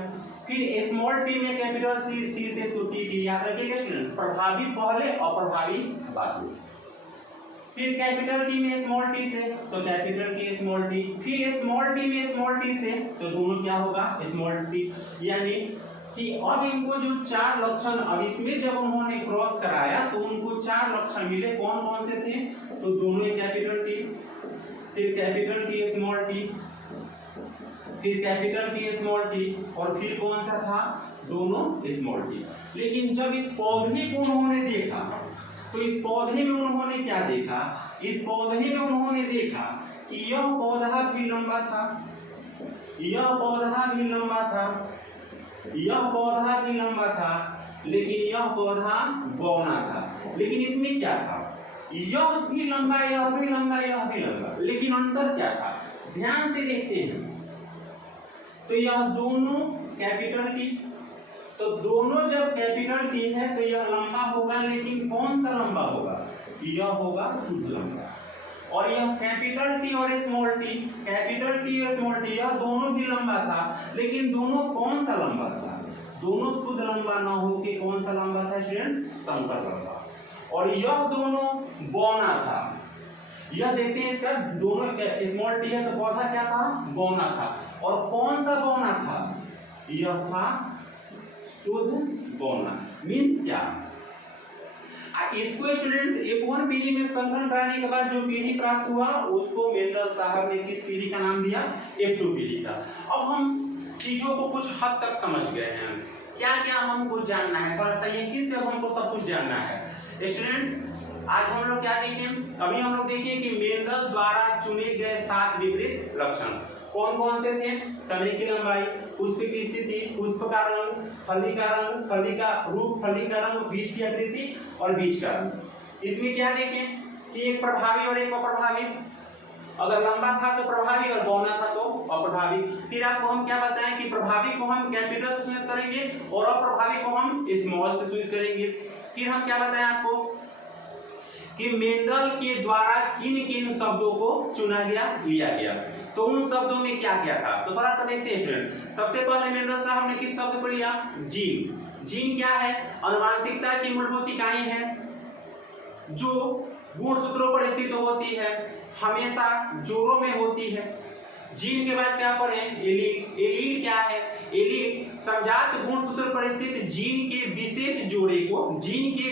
फिर स्मॉल टी में कैपिटल टी से तो टी टी। याद रखिएगा स्टूडेंट, प्रभावी पहले अप्रभावी बाद में। फिर कैपिटल टी में स्मॉल टी से तो कैपिटल टी स्मॉल टी, फिर स्मॉल टी में स्मॉल टी से तो दोनों क्या होगा स्मॉल टी। यानी कि अब इनको जो चार लक्षण, अब इसमें जब उन्होंने क्रॉस कराया तो उनको चार लक्षण मिले। कौन कौन से थे, तो दोनों कैपिटल टी, फिर कैपिटल टी स्मॉल टी, फिर कैपिटल टी स्मॉल टी और फिर कौन सा था, दोनों स्मॉल टी। लेकिन जब इस पौधे को उन्होंने देखा तो इस पौधे में उन्होंने क्या देखा, इस पौधे में उन्होंने देखा कि यह पौधा भी लंबा था, यह पौधा भी लंबा था, यह पौधा भी लंबा था, लेकिन यह पौधा बौना था। लेकिन इसमें क्या था, यह भी लंबा, यह भी लंबा, यह भी लंबा, लेकिन अंतर क्या था, ध्यान से देखते हैं। तो यह दोनों कैपिटल टी, तो दोनों जब कैपिटल टी है तो यह लंबा होगा, लेकिन कौन सा लंबा होगा, यह होगा शुद्ध लंबा। और यह कैपिटल टी और स्मॉल टी, कैपिटल टी और स्मॉल टी, यह दोनों भी लंबा था, लेकिन दोनों कौन सा लंबा था, दोनों शुद्ध लंबा ना हो के कौन सा लंबा था स्टूडेंट, संकर लंबा। और यह दोनों बौना था। यह देखते हैं इसका, दोनों स्मॉल टी है तो पौधा क्या था, बौना था। और कौन सा बौना था, यह था शुद्ध बौना। मीन्स क्या, इसको स्टूडेंट्स F1 पीढ़ी में संकलन कराने के बाद जो पीढ़ी प्राप्त हुआ उसको मेंडल साहब ने किस पीढ़ी का नाम दिया, F2 पीढ़ी का। अब हम चीजों को कुछ हद तक समझ गए हैं, क्या क्या हमको जानना है, थोड़ा सा यही से अब हमको सब कुछ जानना है स्टूडेंट्स। आज हम लोग क्या देखें, अभी हम लोग देखें कि मेंडल द्वारा चुने गए 7 विपरीत लक्षण कौन कौन से थे, तने की लंबाई, पुष्प की स्थिति, पुष्प का रंग, फली का रंग, फली का रूप, फली का रंग, बीज की आकृति और बीज का रंग। इसमें क्या देखें कि एक प्रभावी और एक अप्रभावी, अगर लंबा था तो प्रभावी और बौना था तो अप्रभावी। फिर आपको हम क्या बताएं कि प्रभावी को हम कैपिटल से सूचित करेंगे और अप्रभावी को हम स्मॉल से सूचित करेंगे। फिर हम क्या बताएं आपको कि मेंडल के द्वारा किन किन शब्दों को चुना गया, लिया गया, तो उन शब्दों में क्या क्या था। तो थोड़ा सा देखते हैं स्टूडेंट। सबसे पहले मेंडल साहब ने किस शब्द को लिया, जीन। जीन क्या है, अनुवांशिकता की मूलभूत इकाई है जो गुणसूत्रों पर स्थित होती है, हमेशा जोड़ों में होती है। जीन के बाद क्या पढ़े, एलील। एलील क्या है, एलील संजात गुणसूत्र पर स्थित जीन के विशेष जोड़े को, जीन के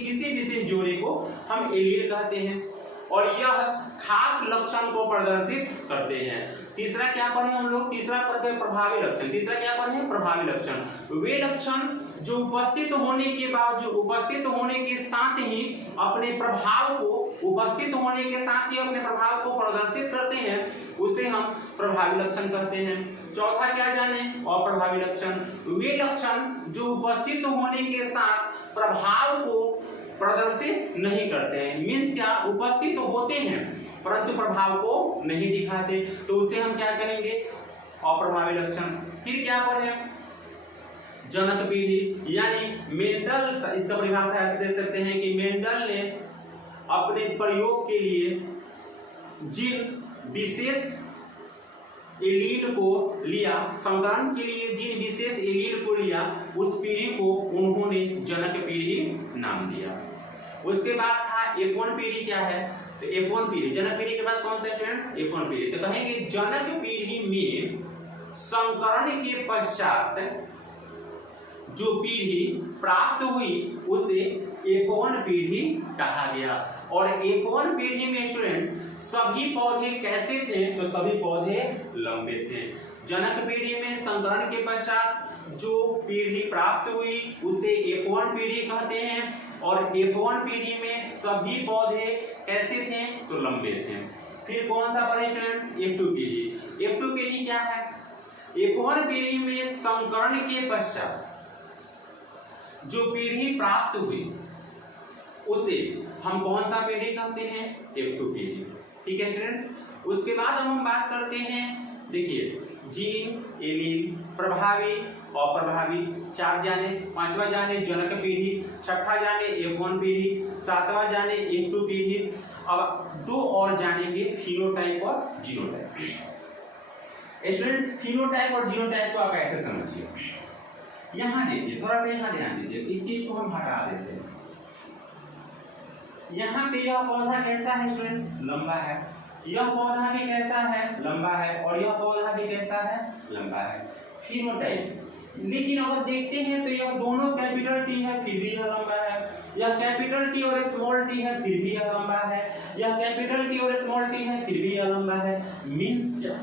किसी विशेष जोड़े को हम एलील कहते हैं और यह खास लक्षण को प्रदर्शित करते हैं। तीसरा क्या पढ़े हम लोग, तीसरा पढ़े प्रभावी लक्षण। तीसरा क्या पढ़े, प्रभावी लक्षण। वे लक्षण जो उपस्थित होने के बावजूद, उपस्थित होने के साथ ही अपने प्रभाव को, उपस्थित होने के साथ ही अपने प्रभाव को प्रदर्शित करते हैं, उसे हम प्रभावी लक्षण कहते हैं। चौथा क्या जाने, अप्रभावी लक्षण। वे लक्षण जो उपस्थित होने के साथ प्रभाव को प्रदर्शित नहीं करते हैं, मीन्स क्या, उपस्थित तो होते हैं परंतु प्रभाव को नहीं दिखाते, तो उसे हम क्या कहेंगे, अप्रभावी लक्षण। फिर क्या पढ़े, जनक पीढ़ी। यानी मेंडल, इसका परिभाषा ऐसे दे सकते हैं कि मेंडल ने अपने प्रयोग के लिए जिन विशेष एलील को लिया, संकरण के लिए जिन विशेष एलील को लिया, उस पीढ़ी को उन्होंने जनक पीढ़ी नाम दिया। उसके बाद था F1 पीढ़ी। क्या है, तो F1 पीढ़ी, जनक पीढ़ी के बाद कौन सा स्टूडेंट, F1 पीढ़ी। तो कहेंगे जनक पीढ़ी में संकरण के पश्चात जो पीढ़ी प्राप्त हुई उसे एकोन पीढ़ी कहा गया। और एकोन पीढ़ी में स्टूडेंट्स सभी पौधे कैसे थे? तो सभी पौधे लंबे थे। जनक पीढ़ी में संकरण के पश्चात जो पीढ़ी प्राप्त हुई उसे एकोन पीढ़ी कहते हैं। और एकोन पीढ़ी में सभी पौधे कैसे थे? तो लंबे थे। फिर कौन सा पढ़े स्टूडेंट्स? F2 पीढ़ी। F2 पीढ़ी क्या है? एकोन पीढ़ी में संकरण के पश्चात जो पीढ़ी प्राप्त हुई उसे हम कौन सा पीढ़ी कहते हैं? F2 पीढ़ी। ठीक है स्टूडेंट्स। उसके बाद हम बात करते हैं, देखिए जीन, एलील, प्रभावी, अप्रभावी, 4 जाने। 5वां जाने जनक पीढ़ी, 6ठा जाने F1 पीढ़ी, 7वां जाने F2 पीढ़ी। अब 2 और जानेंगे, फिनोटाइप और जीनोटाइप। स्टूडेंट्स फिनोटाइप और जीनोटाइप को आप ऐसे समझिए, यहाँ देखिए, थोड़ा सा यहाँ ध्यान दीजिए, इस चीज को हम हटा देते हैं। यहाँ पे यह पौधा कैसा है स्टूडेंट्स? लंबा है। यह पौधा भी कैसा है? लंबा है। और यह पौधा भी कैसा है? लंबा है। फिनोटाइप। लेकिन अगर देखते हैं तो यह दोनों कैपिटल टी है फिर भी यह लंबा है, यह कैपिटल टी और स्मॉल टी है फिर भी यह लंबा है, यह कैपिटल टी और स्मॉल टी है फिर भी यह लंबा है। मीन्स क्या?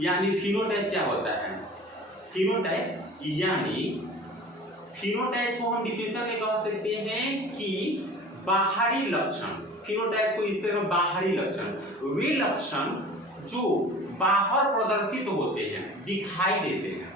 यानी फिनोटाइप क्या होता है? फिनोटाइप यानी फिनोटाइप को हम डिफिनेशन में कह सकते हैं कि बाहरी लक्षण। फिनोटाइप को इससे हम बाहरी लक्षण, वे लक्षण जो बाहर प्रदर्शित होते हैं, दिखाई देते हैं,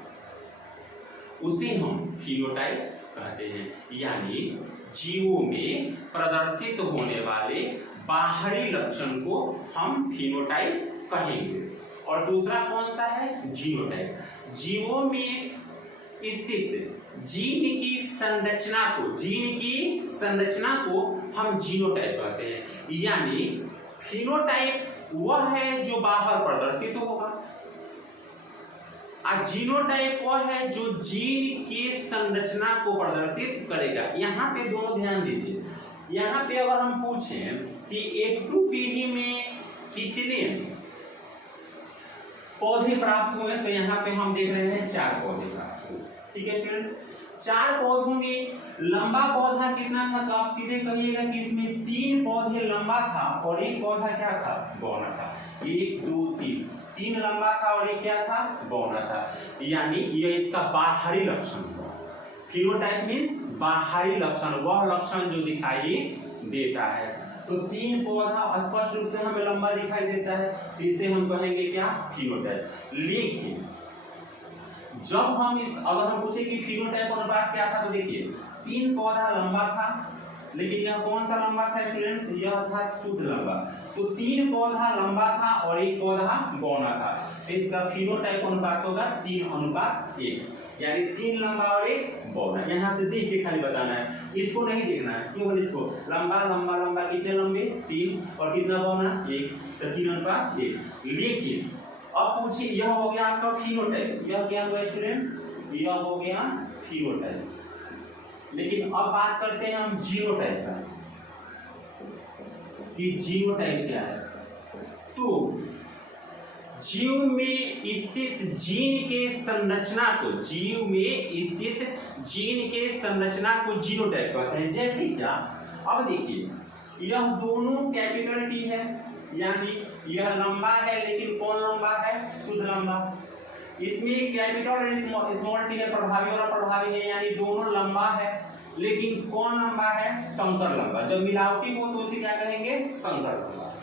उसे हम फिनोटाइप कहते हैं। यानी जीवों में प्रदर्शित होने वाले बाहरी लक्षण को हम फिनोटाइप कहेंगे। और दूसरा कौन सा है? जीनोटाइप। जीवों में स्थित जीन की संरचना को हम जीनोटाइप कहते हैं। यानी फिनोटाइप वह है जो बाहर प्रदर्शित होगा और जीनोटाइप वह है जो जीन की संरचना को प्रदर्शित करेगा। यहाँ पे दोनों ध्यान दीजिए। यहाँ पे अगर हम पूछें कि F2 पीढ़ी में कितने पौधे प्राप्त हुए, तो यहाँ पे हम देख रहे हैं 4 पौधे प्राप्त हुए। ठीक है स्टूडेंट्स। 4 पौधों में लंबा पौधा कितना था? तो आप सीधे कहिएगा कि इसमें 3 पौधे लंबा था और 1 पौधा क्या था? बौना था। 1 2 3 लंबा था और 1 क्या था? बौना था। यानी यह इसका बाहरी लक्षण हुआ। फिनोटाइप मीन्स बाहरी लक्षण, वह लक्षण जो दिखाई देता है। तो 3 पौधा स्पष्ट रूप से हमें लंबा दिखाई देता है, इसे हम कहेंगे क्या? फिनोटाइप। लेकिन जब हम अगर हम पूछे कि फिनोटाइप अनुपात क्या था, तो देखिए 3 पौधा लंबा था, लेकिन यह कौन सा लंबा था स्टूडेंट्स? यह था शुद्ध लंबा। तो 3 पौधा लंबा था और 1 पौधा बौना था, तो इसका फिनोटाइप अनुपात होगा 3:1। यानी 3 लंबा और 1 बौना। यहाँ से देख के खाली बताना है, इसको नहीं देखना है, केवल इसको। लंबा लंबा लंबा कितने लंबे? 3। और कितना बौना? 1। तो 3:1। लेकिन अब पूछिए, यह हो गया आपका फिनोटाइप। यह क्या हुआ स्टूडेंट? यह हो गया फिनोटाइप। लेकिन अब बात करते हैं हम जीनोटाइप का, कि जीनोटाइप क्या है। तो जीव में स्थित जीन के संरचना को जीनोटाइप कहते हैं। जैसे क्या? अब देखिए, यह दोनों कैपिटल टी है, यानी यह लंबा है, लेकिन कौन लंबा है? शुद्ध लंबा। इसमें कैपिटल और स्मॉल टी है, प्रभावी और अप्रभावी है, यानी दोनों लंबा है, लेकिन कौन लंबा है? संकर लंबा। जब मिलावटी हो तो उसे क्या कहेंगे? संकर लंबा।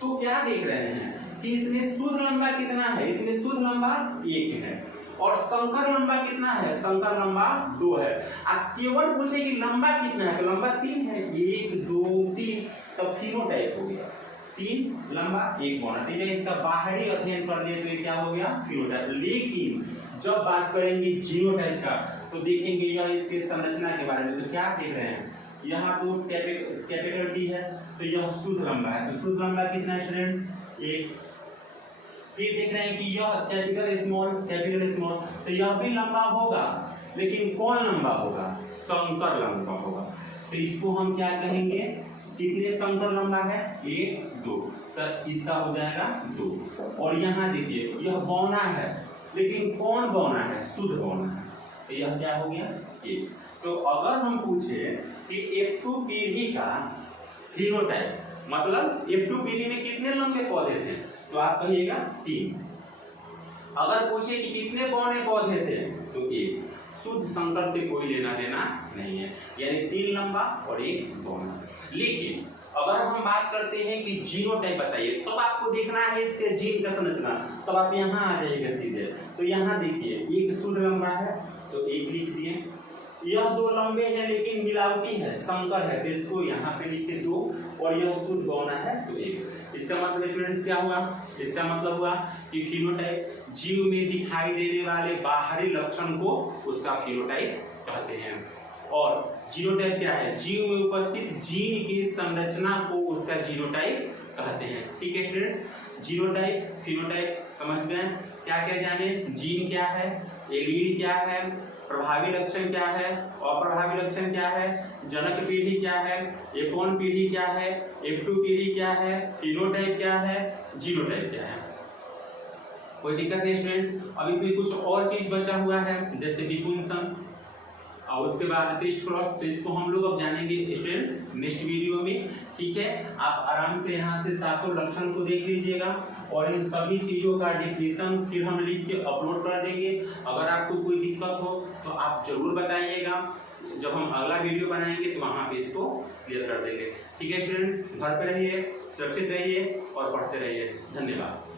तो क्या देख रहे हैं कि इसमें शुद्ध लंबा कितना है? इसमें शुद्ध लंबा 1 है और संकर लंबा कितना है? संकर लंबा 2 है। अब केवल पूछे कि लंबा कितना है, तो लंबा 3 है। 1 2 3, तब फिनोटाइप हो गया 3 लंबा 1 बौना। ठीक है, इसका बाहरी अध्ययन कर लिए तो ये क्या हो गया? फिनोटाइप। लेकिन जब बात करेंगे जीनोटाइप का, तो देखेंगे यह इसके संरचना के बारे में। तो क्या देख रहे हैं? यहाँ तो कैपिटल टी है, तो यह शुद्ध लंबा है। तो शुद्ध लंबा कितना है स्टूडेंट्स? 1। फिर देख रहे हैं कि यह कैपिटल स्मॉल, तो यह भी लंबा होगा, लेकिन कौन लंबा होगा? संकर लंबा होगा। तो इसको हम क्या कहेंगे? कितने संकर लंबा है? 1 2। तो इसका हो जाएगा 2। और यहाँ देखिए यह बौना है, लेकिन कौन बौना है? शुद्ध बौना है, तो यह क्या हो गया? 1। तो अगर हम पूछे कि F2 पीढ़ी का फिनोटाइप, मतलब F2 पीढ़ी में कितने लंबे पौधे थे, तो आप कहिएगा 3। अगर पूछे कि कितने बौने पौधे थे, तो 1। शुद्ध संकर से कोई लेना देना नहीं है, यानी 3 लंबा और 1 बौना। लेकिन अगर हम बात करते हैं कि जीनोटाइप बताइए, तो आपको देखना है इसके जीन का संरचना, तब आप यहाँ आ जाइएगा सीधे। तो यहाँ देखिए 1 शुद्ध लंबा है, तो 1 लिख दिए। यह 2 लंबे हैं लेकिन मिलावटी है, संकर है, तो इसको यहाँ पे लिखे 2। और यह शुद्ध बौना है, तो 1। इसका मतलब स्टूडेंट्स क्या हुआ? इसका मतलब हुआ कि फिनोटाइप जीव में दिखाई देने वाले बाहरी लक्षण को उसका फिनोटाइप कहते हैं। और जीनोटाइप क्या है? जीव में उपस्थित जीन की संरचना को उसका जीनोटाइप कहते हैं। ठीक है स्टूडेंट्स, जीनोटाइप फिनोटाइप समझ गए? क्या क्या जाने? जीन क्या है, एलील क्या है, प्रभावी लक्षण क्या है, अप्रभावी लक्षण क्या है, जनक पीढ़ी क्या है, F1 पीढ़ी क्या है, F2 पीढ़ी क्या है, फिनोटाइप क्या है, जीनोटाइप क्या है। कोई दिक्कत नहीं स्टूडेंट। अब इसमें कुछ और चीज बचा हुआ है, जैसे विपुंसन और उसके बाद टेस्ट क्रॉस, तो इसको हम लोग अब जानेंगे स्टूडेंट नेक्स्ट वीडियो में। ठीक है, आप आराम से यहाँ से 7 लक्षण को देख लीजिएगा और इन सभी चीजों का डिफिनेशन फिर हम लिख के अपलोड कर देंगे। अगर आपको कोई दिक्कत हो तो आप जरूर बताइएगा, जब हम अगला वीडियो बनाएंगे तो वहाँ पे इसको क्लियर कर देंगे। ठीक है स्टूडेंट, घर पे रहिए, सुरक्षित रहिए और पढ़ते रहिए। धन्यवाद।